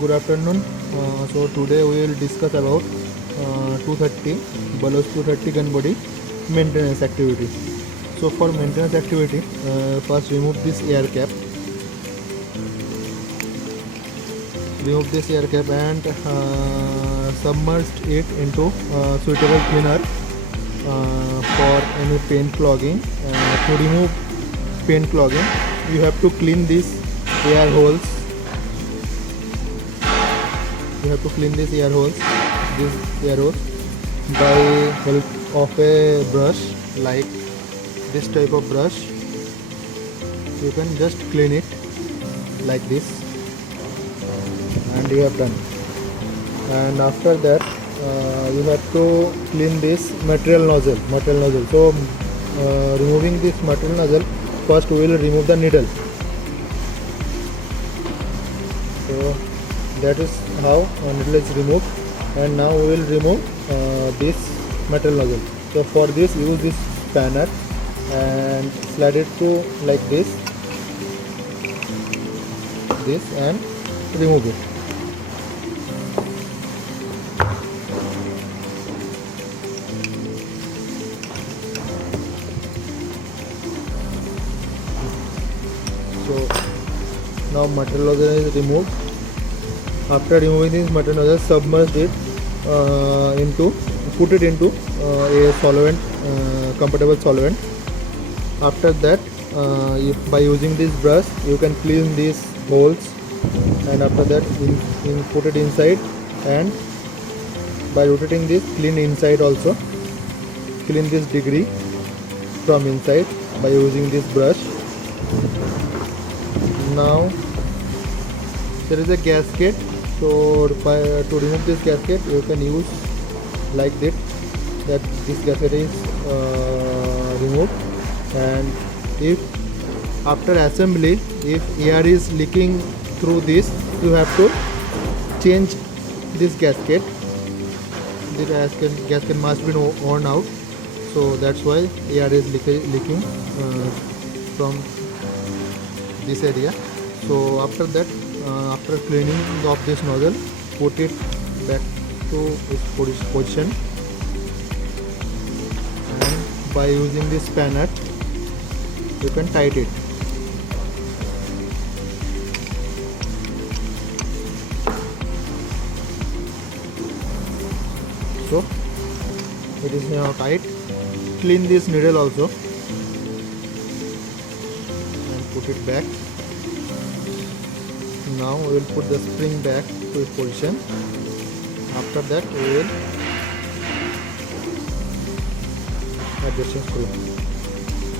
Good afternoon. So today we will discuss about 230 Bullows 230 gun body maintenance activity. So for maintenance activity, first remove this air cap. Remove this air cap and submerge it into suitable cleaner for any paint clogging. To remove paint clogging, you have to clean these air holes. You have to clean these air holes by help of a brush, like this type of brush. You can just clean it like this, and you have done. And after that, you have to clean this material nozzle. So removing this material nozzle, first we will remove the needle. So that is how needle is removed, and now we will remove this metal nozzle. So for this, use this spanner and slide it to like this and remove it. So now material nozzle is removed. After removing this material nozzle, submerge it put it into a solvent, comfortable solvent. After that, by using this brush, you can clean these holes, and after that, put it inside, and by rotating this, clean inside also. Clean this degree from inside by using this brush. Now there is a gasket. So to remove this gasket, you can use like this, that this gasket is removed. And if after assembly, if air is leaking through this, you have to change this gasket. The gasket must be worn out, so that's why air is leaking from this area. So after that, after cleaning of this nozzle, put it back to its position, and by using this spanner, you can tighten it. So it is now tight. Clean this needle also and put it back. Now we will put the spring back to its position. After that, we will adjust the screw.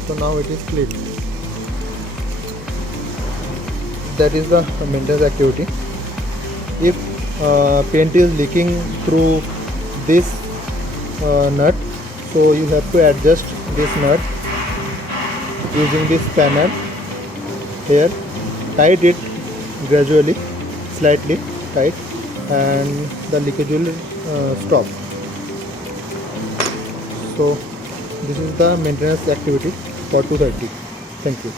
So now it is clean. That is the maintenance activity. If paint is leaking through this nut, so you have to adjust this nut using this spanner here. Tight it gradually, slightly tight, and the leakage will stop. So this is the maintenance activity for 230. Thank you.